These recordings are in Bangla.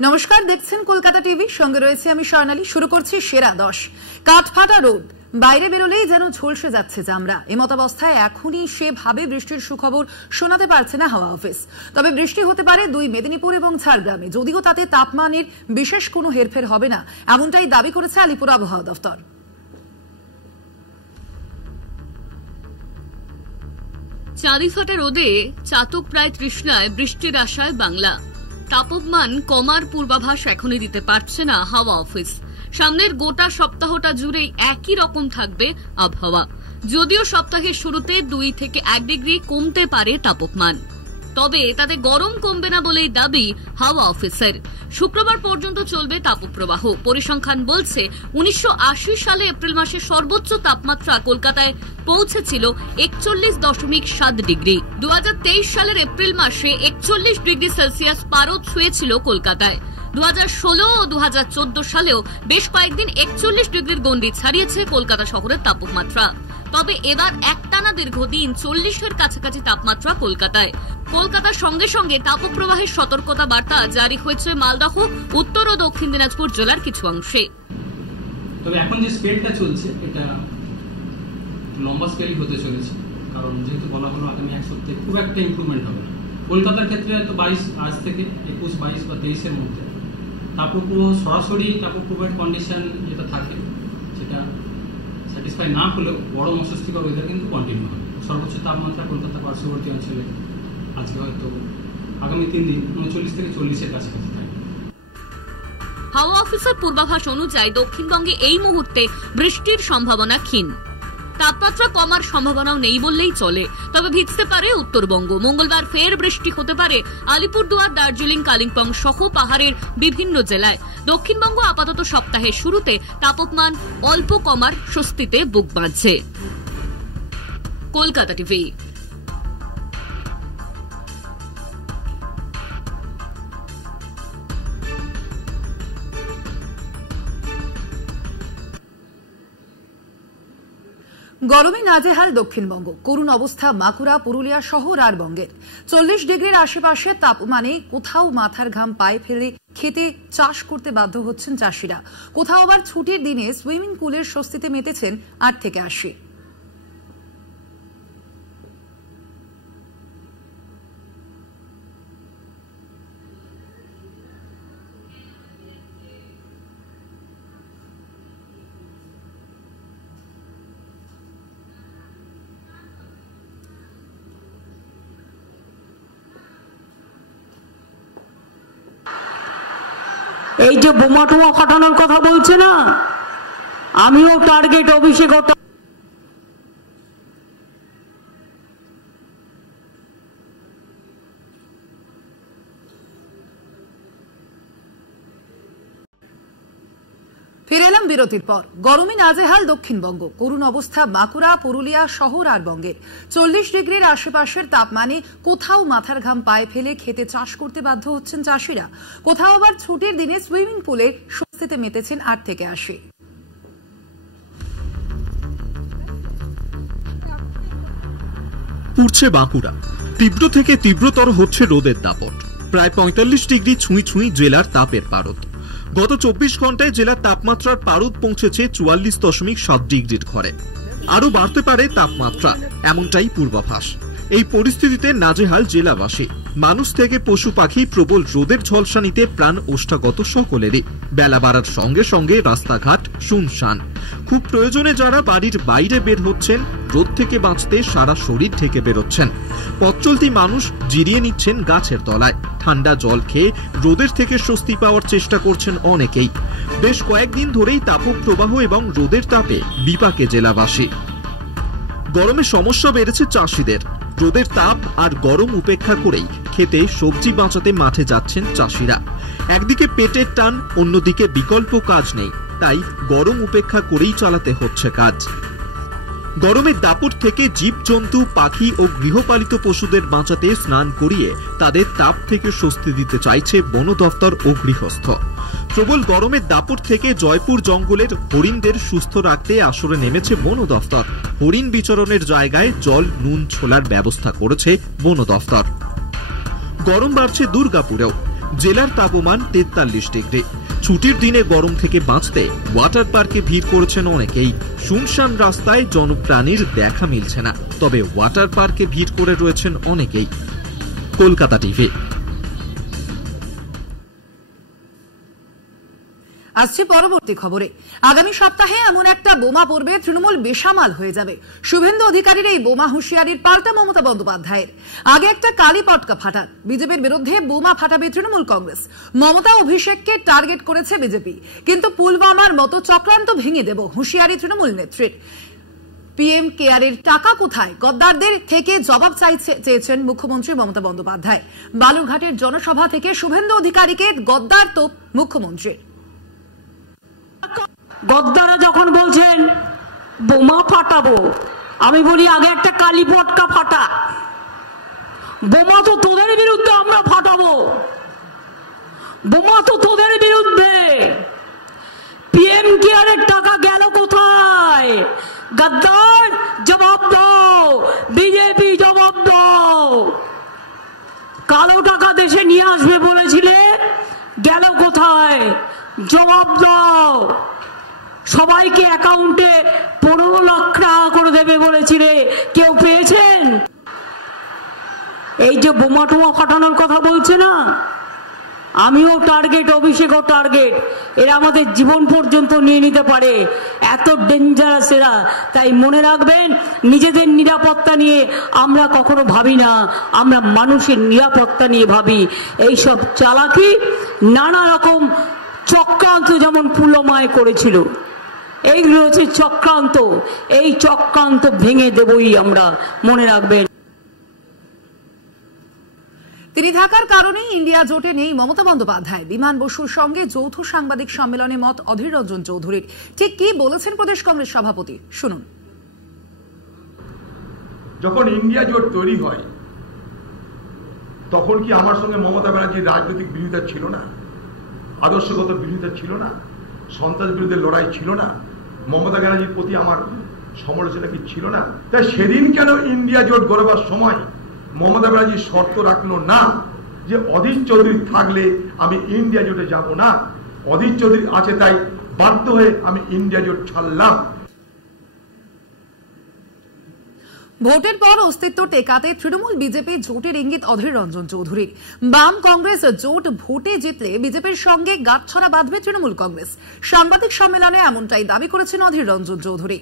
নমস্কার, দেখছেন কলকাতা টিভি, সঙ্গে রয়েছে আমি স্বর্ণালী। শুরু করছি সেরা 10। কাঠফাটা রোদ, বাইরে বেরোলেই যেন ঝলসে যাচ্ছে চামড়া। এমতাবস্থায় এখনই সেভাবে বৃষ্টির সুখবর শোনাতে পারছে না হাওয়া অফিস। তবে বৃষ্টি হতে পারে দুই মেদিনীপুর এবং ঝাড়গ্রামে, যদিও তাতে তাপমানের বিশেষ কোনো হেরফের হবে না, এমনটাই দাবি করেছে আলিপুর আবহাওয়া দফতর। চাঁদিফাটা রোদে চাতক প্রায় তৃষ্ণায় বৃষ্টির আশায় বাংলা। তাপমান কমার পূর্বাভাস এখনই দিতে পারছে না হাওয়া অফিস। সামনের গোটা সপ্তাহটা জুড়েই একই রকম থাকবে আবহাওয়া, যদিও সপ্তাহের শুরুতে 2 থেকে 1 ডিগ্রি কমতে পারে তাপমান। তবে তাতে গরম কমবে না বলেই দাবি হাওয়া অফিসের। শুক্রবার পর্যন্ত চলবে তাপপ্রবাহ। পরিসংখ্যান বলছে 1980 সালে এপ্রিল মাসে সর্বোচ্চ তাপমাত্রা কলকাতায় পৌঁছেছিল 41.7 ডিগ্রি। 2023 সালের এপ্রিল মাসে 41 ডিগ্রি সেলসিয়াস পারদ ছুঁয়েছিল কলকাতায়। 2016 ও 2014 সালেও বেশ কয়েকদিন 41 ডিগ্রির গণ্ডি ছাড়িয়েছে কলকাতা শহরের তাপমাত্রা। তবে এবার একটানা দীর্ঘদিন 40-এর কাছাকাছি তাপমাত্রা কলকাতায়। কলকাতার সঙ্গে সঙ্গে তাপপ্রবাহের সতর্কতা বার্তা জারি হয়েছে মালদহ, উত্তর ও দক্ষিণ দিনাজপুর জেলার কিছু অংশে। তবে এখন যে স্কেলটা চলছে এটা লম্বা স্কেলই হতে চলেছে, কারণ যেহেতু বলা হলো আগামী 1 সপ্তাহে খুব একটা ইমপ্রুভমেন্ট হবে না। কলকাতার ক্ষেত্রে হয়তো 22 আজ থেকে 21, 22 বা 23-এর মধ্যে তাপপ্রবাহ, সরাসরি তাপপ্রবাহের কন্ডিশন যেটা থাকে সেটা স্যাটিসফাই না হলেও বড় অস্বস্তিকর ওয়েদার কিন্তু কন্টিনিউ হবে। সর্বোচ্চ তাপমাত্রা কলকাতা পার্শ্ববর্তী অঞ্চলে আজকে হয়তো আগামী 3 দিন 39 থেকে 40-এর কাছাকাছি থাকবে। হাওয়া অফিসের পূর্বাভাস অনুযায়ী দক্ষিণবঙ্গে এই মুহূর্তে বৃষ্টির সম্ভাবনা ক্ষীণ। তাপমাত্রা কমার সম্ভাবনাও নেই বললেই চলে, তবে ভিজতে পারে উত্তরবঙ্গ। মঙ্গলবার ফের বৃষ্টি হতে পারে আলিপুরদুয়ার, দার্জিলিং, কালিম্পং সহ পাহাড়ের বিভিন্ন জেলায়। দক্ষিণবঙ্গ আপাতত সপ্তাহের শুরুতে তাপমান অল্প কমার স্বস্তিতে বুক বাঁধছে। কলকাতা টিভি। গরমে নাজেহাল দক্ষিণবঙ্গ, করুণ অবস্থা বাঁকুড়া, পুরুলিয়া সহ রাঢ়বঙ্গের। 40 ডিগ্রির আশেপাশে তাপমানে কোথাও মাথার ঘাম পায়ে ফেলে খেতে চাষ করতে বাধ্য হচ্ছেন চাষিরা। কোথাও আবার ছুটির দিনে সুইমিং পুলের স্বস্তিতে মেতেছেন 8 থেকে 80। এই যে বোমা টোমা ফাটানোর কথা বলছে না, আমিও টার্গেট অভিষেক। ফিরে এলাম বিরতির পর। গরমে নাজেহাল দক্ষিণবঙ্গ, করুণ অবস্থা বাঁকুড়া, পুরুলিয়া সহ রাঢ়বঙ্গের। 40 ডিগ্রির আশেপাশের তাপমানে কোথাও মাথার ঘাম পায়ে ফেলে খেতে চাষ করতে বাধ্য হচ্ছেন চাষিরা। কোথাও আবার ছুটির দিনে সুইমিং পুলে স্বস্তিতে মেতেছেন 8 থেকে 80। উঠছে বাঁকুড়া, তীব্র থেকে তীব্রতর হচ্ছে রোদের দাপট। প্রায় 45 ডিগ্রি ছুঁই ছুঁই জেলার তাপের পারদ। গত 24 ঘন্টায় জেলার তাপমাত্রার পারদ পৌঁছেছে 44.7 ডিগ্রির ঘরে। আরো বাড়তে পারে তাপমাত্রা, এমনটাই পূর্বাভাস। এই পরিস্থিতিতে নাজেহাল জেলাবাসী। মানুষ থেকে পশু পাখি প্রবল রোদের ঝলসানিতে প্রাণ ওষ্ঠাগত সকলেরই। বেলা বাড়ার সঙ্গে সঙ্গে রাস্তাঘাট শুনশান। খুব প্রয়োজনে যারা বাড়ির বাইরে বের হচ্ছেন, রোদ থেকে বাঁচতে সারা শরীর ঢেকে বেরোচ্ছেন। পথচলতি মানুষ জিরিয়ে নিচ্ছেন গাছের তলায়। ঠান্ডা জল খেয়ে রোদের থেকে স্বস্তি পাওয়ার চেষ্টা করছেন অনেকেই। বেশ কয়েকদিন ধরেই তাপপ্রবাহ এবং রোদের তাপে বিপাকে জেলাবাসী। গরমে সমস্যা বেড়েছে চাষিদের। রোদের তাপ আর গরম উপেক্ষা করেই খেতে সবজি বাঁচাতে মাঠে যাচ্ছেন চাষিরা। একদিকে পেটের টান, অন্যদিকে বিকল্প কাজ নেই, তাই গরম উপেক্ষা করেই চালাতে হচ্ছে কাজ। গরমের দাপট থেকে জীবজন্তু, পাখি ও গৃহপালিত পশুদের বাঁচাতে স্নান করিয়ে তাদের তাপ থেকে স্বস্তি দিতে চাইছে বন দফতর ও গৃহস্থ। প্রবল গরমের দাপট থেকে জয়পুর জঙ্গলের হরিণদের সুস্থ রাখতে আসরে নেমেছে বন দফতর। হরিণ বিচরণের জায়গায় জল, নুন, ছোলার ব্যবস্থা করেছে বন দফতর। গরম বাড়ছে দুর্গাপুরেও। জেলার তাপমান 43 ডিগ্রি। ছুটির দিনে গরম থেকে বাঁচতে ওয়াটার পার্কে ভিড় করেছেন অনেকেই। শুনশান রাস্তায় জনপ্রাণীর দেখা মিলছে না, তবে ওয়াটার পার্কে ভিড় করে রয়েছেন অনেকেই। কলকাতা টিভি। আসছে পরবর্তী খবরে। আগামী সপ্তাহে এমন একটা বোমা পড়বে, তৃণমূল বেসামাল হয়ে যাবে। শুভেন্দু অধিকারীর এই বোমা হুঁশিয়ারির পাল্টা মমতা বন্দ্যোপাধ্যায়ের। আগে একটা কালি পটকা ফাটান, বিজেপির বিরুদ্ধে বোমা ফাটাবে তৃণমূল কংগ্রেস। মমতা অভিষেককে টার্গেট করেছে বিজেপি, কিন্তু পুলওয়ামার মতো চক্রান্ত ভেঙে দেব হুঁশিয়ারি তৃণমূল নেত্রীর। পিএম কেয়ারের টাকা কোথায়? গদ্দারদের থেকে জবাব চেয়েছেন মুখ্যমন্ত্রী মমতা বন্দ্যোপাধ্যায়। বালুরঘাটের জনসভা থেকে শুভেন্দু অধিকারীকে গদ্দার তোপ মুখ্যমন্ত্রীর। গদ্দারা যখন বলছেন বোমা ফাটাবো, আমি বলি আগে একটা কালি পটকা ফাটা। বোমা তো তোদের বিরুদ্ধে আমরা ফাটাবো, বোমা তো তোদের বিরুদ্ধে। পিএম কেয়ারের টাকা গেল কোথায়? গদ্দার জবাব দাও, বিজেপি জবাব দাও। কালো টাকা দেশে নিয়ে আসবে বলেছিলে, গেল কোথায়? জবাব দাও। সবাইকে অ্যাকাউন্টে 15 লাখ টাকা করে দেবে বলেছিলে, কেউ পেয়েছেন? এই যে বোমা টোমা ফাটানোর কথা বলছে না, আমিও টার্গেট, অভিষেকও টার্গেট। এরা আমাদের জীবন পর্যন্ত নিয়ে নিতে পারে, এত ডেঞ্জারাস এরা। তাই মনে রাখবেন, নিজেদের নিরাপত্তা নিয়ে আমরা কখনো ভাবি না, আমরা মানুষের নিরাপত্তা নিয়ে ভাবি। এইসব চালাকি, নানা রকম চক্রান্ত যেমন পুলওয়ামায় করেছিল, এইগুলো হচ্ছে চক্রান্ত। এই চক্রান্ত ভেঙে দেবই আমরা, মনে রাখবেন। তিনি থাকার কারণেই ইন্ডিয়া জোটে নেই মমতা বন্দ্যোপাধ্যায়। বিমান বসুর সঙ্গে যৌথ সাংবাদিক সম্মেলনে মত অধীর রঞ্জন চৌধুরীর। ঠিক কি বলেছেন প্রদেশ কংগ্রেস সভাপতি, শুনুন। যখন ইন্ডিয়া জোট তৈরি হয়, তখন কি আমার সঙ্গে মমতা ব্যানার্জির রাজনৈতিক বিরোধিতা ছিল না? আদর্শগত বিরোধিতা ছিল না? সন্ত্রাস বিরুদ্ধে লড়াই ছিল না? মমতা ব্যানার্জির প্রতি আমার সমালোচনা কি ছিল না? তাই সেদিন কেন ইন্ডিয়া জোট গড়বার সময় মমতা ব্যানার্জি শর্ত রাখলো না যে অধীর চৌধুরী থাকলে আমি ইন্ডিয়া জোটে যাব না? অধীর চৌধুরী আছে তাই বাধ্য হয়ে আমি ইন্ডিয়া জোট ছাড়লাম। ভোটের পর অস্তিত্ব টেকাতে তৃণমূল বিজেপি জোটের ইঙ্গিত অধীর রঞ্জন চৌধুরীর। বাম কংগ্রেস জোট ভোটে জিতলে বিজেপির সঙ্গে গাঁটছড়া বাঁধবে তৃণমূল কংগ্রেস। সাংবাদিক সম্মেলনে এমনটাই দাবি করেছেন অধীর রঞ্জন চৌধুরী।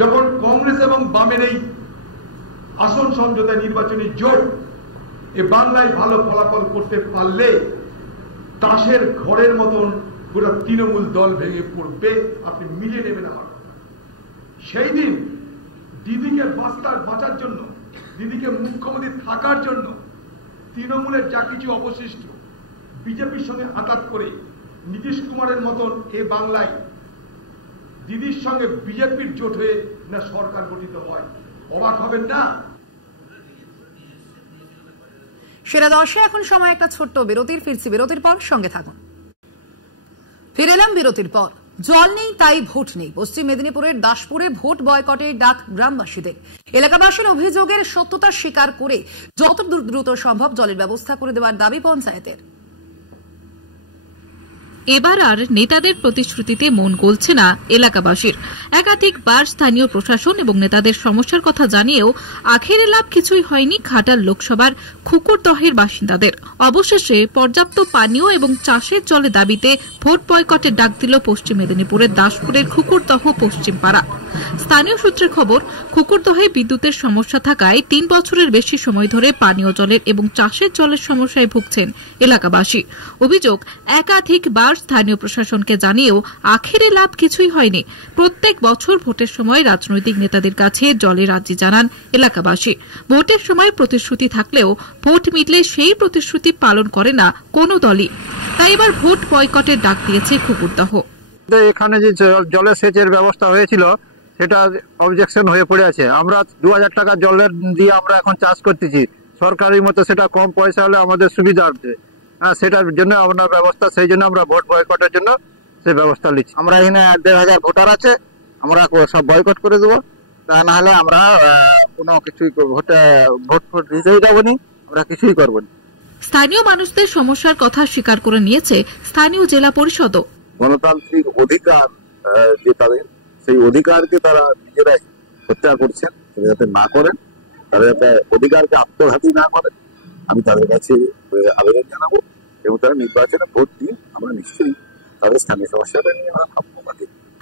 যখন কংগ্রেস এবং বামের এই আসন সমঝোতা নির্বাচনী জোট এ বাংলায় ভালো ফলাফল করতে পারলে তাসের ঘরের মতন গোটা তৃণমূল দল ভেঙে পড়বে, আপনি মিলিয়ে নেবেন আমার কথা। সেই দিন দিদিকে বাঁচার জন্য, দিদিকে মুখ্যমন্ত্রী থাকার জন্য তৃণমূলের যা কিছু অবশিষ্ট বিজেপির সঙ্গে আঘাত করে নীতিশ কুমারের মতন এ বাংলায় দিদির সঙ্গে বিজেপির জোট হয়ে না সরকার গঠিত হয়, অবাক হবেন না? সেরা দশে এখন সময় একটা ছোট্ট বিরতির। ফিরছি বিরতির পর, সঙ্গে থাকুন। ফিরে এলাম বিরতির পর। জল নেই তাই ভোট নেই, পশ্চিম মেদিনীপুরের দাসপুরে ভোট বয়কটের ডাক গ্রামবাসীদের। এলাকাবাসীর অভিযোগের সত্যতা স্বীকার করে যত দ্রুত সম্ভব জলের ব্যবস্থা করে দেওয়ার দাবি পঞ্চায়েতের। এবার আর নেতাদের প্রতিশ্রুতিতে মন গলছে না এলাকাবাসীর। একাধিকবার স্থানীয় প্রশাসন এবং নেতাদের সমস্যার কথা জানিয়েও আখেরে লাভ কিছুই হয়নি ঘাটাল লোকসভার খুকুরদহের বাসিন্দাদের। অবশেষে পর্যাপ্ত পানীয় এবং চাষের জলের দাবিতে ভোট বয়কটের ডাক দিল পশ্চিম মেদিনীপুরের দাসপুরের খুকুরদহ পশ্চিম পাড়া। স্থানীয় সূত্রের খবর, খুকুরদহে বিদ্যুতের সমস্যা থাকায় 3 বছরের বেশি সময় ধরে পানীয় জলের এবং চাষের জলের সমস্যায় ভুগছেন এলাকাবাসী। অভিযোগ, একাধিকবার স্থানীয় প্রশাসনকে জানিয়েও আখেরে লাভ কিছুই হয়নি। প্রত্যেক বছর ভোটের সময় রাজনৈতিক নেতাদের কাছে জলের আর্জি জানান এলাকাবাসী। ভোটের সময় প্রতিশ্রুতি থাকলেও ভোট মিটলে সেই প্রতিশ্রুতি পালন করে না কোনো দলই। তাই এবার ভোট বয়কটের ডাক দিয়েছে খুকুরদহ। এখানে যে জলের সেচের ব্যবস্থা হয়েছিল সেটা অবজেকশন হয়ে পড়ে আছে। আমরা 2000 টাকা জলের দিয়ে আমরা এখন চাষ করতেছি, সরকারি মতো সেটা কম পয়সা হলে আমাদের সুবিধা হবে। সেটার জন্য আমরা ব্যবস্থা, সেই জন্য আমরা ভোট বয়কটের জন্য সেই ব্যবস্থা নিচ্ছি। আমরা এখানে 1,500 ভোটার আছে, আমরা সব বয়কট করে দেবো। তা না হলে আমরা কোনো কিছুই ভোট দিতেই যাবো নি, আমরা কিছুই করবো না। স্থানীয় মানুষদের সমস্যার কথা স্বীকার করে নিয়েছে স্থানীয় জেলা পরিষদও। গণতান্ত্রিক অধিকার যে তাদের, সেই অধিকারকে তারা নিজেরাই হত্যা করছেন, যাতে না করেন, তারা যাতে অধিকারকে আত্মঘাতী না করেন, আমি তাদের কাছে আবেদন জানাবো এবং তারা নির্বাচনে ভোট দিন। আমরা নিশ্চয়ই তাদের স্থানীয় সমস্যাটা নিয়ে আমরা ভাববো।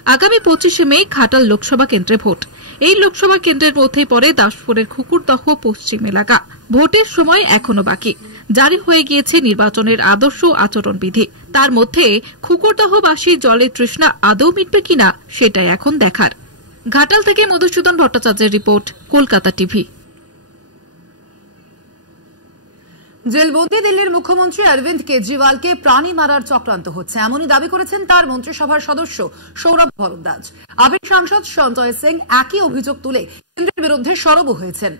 আগামী 25শে মে ঘাটাল লোকসভা কেন্দ্রে ভোট। এই লোকসভা কেন্দ্রের মধ্যেই পড়ে দাসপুরের খুকুরদহ পশ্চিম এলাকা। ভোটের সময় এখনো বাকি। জারি হয়ে গিয়েছে নির্বাচনের আদর্শ আচরণবিধি। তার মধ্যে খুকুরদহবাসীর জলের তৃষ্ণা আদৌ মিটবে কিনা সেটাই এখন দেখার। ঘাটাল থেকে মধুসূদন ভট্টাচার্যের রিপোর্ট, কলকাতা টিভি। জেলবন্দি দিল্লির মুখ্যমন্ত্রী অরবিন্দ কেজরিওয়ালকে প্রাণী মারার চক্রান্ত হচ্ছে, এমনই দাবি করেছেন তার মন্ত্রিসভার সদস্য সৌরভ ভরদ্বাজ। আবির সাংসদ সঞ্জয় সিং একই অভিযোগ তুলে কেন্দ্রের বিরুদ্ধে সরব হয়েছেন।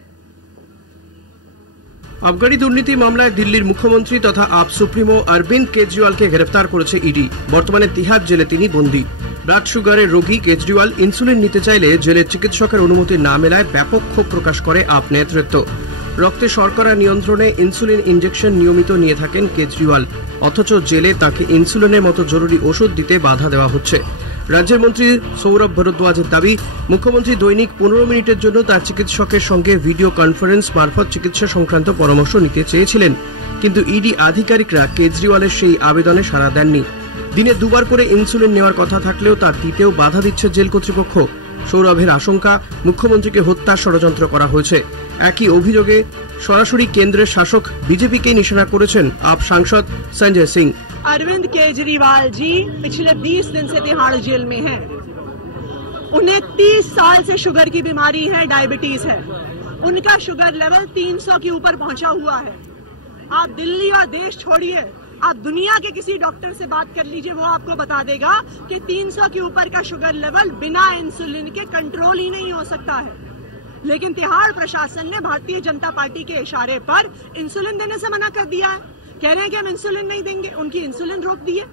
আবগারি দুর্নীতি মামলায় দিল্লির মুখ্যমন্ত্রী তথা আপ সুপ্রিমো অরবিন্দ কেজরিওয়ালকে গ্রেফতার করেছে ইডি। বর্তমানে তিহার জেলে তিনি বন্দী। ব্লাড সুগারের রোগী কেজরিওয়াল ইনসুলিন নিতে চাইলে জেলের চিকিৎসকের অনুমতি না মেলায় ব্যাপক ক্ষোভ প্রকাশ করে আপ নেতৃত্ব। রক্তে শর্করা নিয়ন্ত্রণে ইনসুলিন ইনজেকশন নিয়মিত নিয়ে থাকেন কেজরিওয়াল, অথচ জেলে তাকে ইনসুলিনের মতো জরুরি ওষুধ দিতে বাধা দেওয়া হচ্ছে। রাজ্যের মন্ত্রী সৌরভ ভরদ্বাজের দাবি, মুখ্যমন্ত্রী দৈনিক 15 মিনিটের জন্য তার চিকিৎসকের সঙ্গে ভিডিও কনফারেন্স মারফত চিকিৎসা সংক্রান্ত পরামর্শ নিতে চেয়েছিলেন, কিন্তু ইডি আধিকারিকরা কেজরিওয়ালের সেই আবেদনে সাড়া দেননি। দিনে দুবার করে ইনসুলিন নেওয়ার কথা থাকলেও তা দিতেও বাধা দিচ্ছে জেল কর্তৃপক্ষ। সৌরভের আশঙ্কা, মুখ্যমন্ত্রীকে হত্যার ষড়যন্ত্র করা হয়েছে। একই অভিযোগে সরাসরি কেন্দ্রের শাসক বিজেপিকে নিশানা করেছেন আপ সাংসদ সঞ্জয় সিং। अरविंद केजरीवाल जी पिछले 20 दिन से तिहाड़ जेल में हैं। उन्हें 30 साल से शुगर की बीमारी है, डायबिटीज है। उनका शुगर लेवल 300 के ऊपर पहुंचा हुआ है। आप दिल्ली और देश छोड़िए, आप दुनिया के किसी डॉक्टर से बात कर लीजिए, वो आपको बता देगा कि 300 के ऊपर का शुगर लेवल बिना इंसुलिन के कंट्रोल ही नहीं हो सकता है। लेकिन तिहाड़ प्रशासन ने भारतीय जनता पार्टी के इशारे पर इंसुलिन देने से मना कर दिया है। कह रहे हैं कि हम इंसुलिन नहीं देंगे, उनकी इंसुलिन रोक दी है।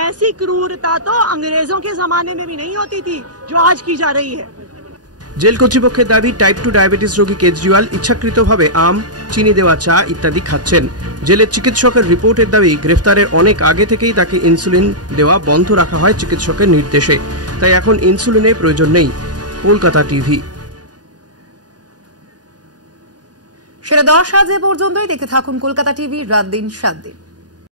ऐसी क्रूरता तो अंग्रेजों के जमाने में भी नहीं होती थी जो आज की जा रही है। জেল কর্তৃপক্ষের দাবি, টাইপ 2 ডায়াবেটিস রোগী কেজরিওয়াল ইচ্ছাকৃতভাবে আম, চিনি দেওয়া চা ইত্যাদি খাচ্ছেন। জেলের চিকিৎসকের রিপোর্টের দাবি, গ্রেফতারের অনেক আগে থেকেই তাকে ইনসুলিন দেওয়া বন্ধ রাখা হয় চিকিৎসকের নির্দেশে, তাই এখন ইনসুলিনের প্রয়োজন নেই। কলকাতা টিভি। সেরা 10 আজ এ পর্যন্তই। দেখতে থাকুন কলকাতা টিভি, রাত দিন 7 দিন।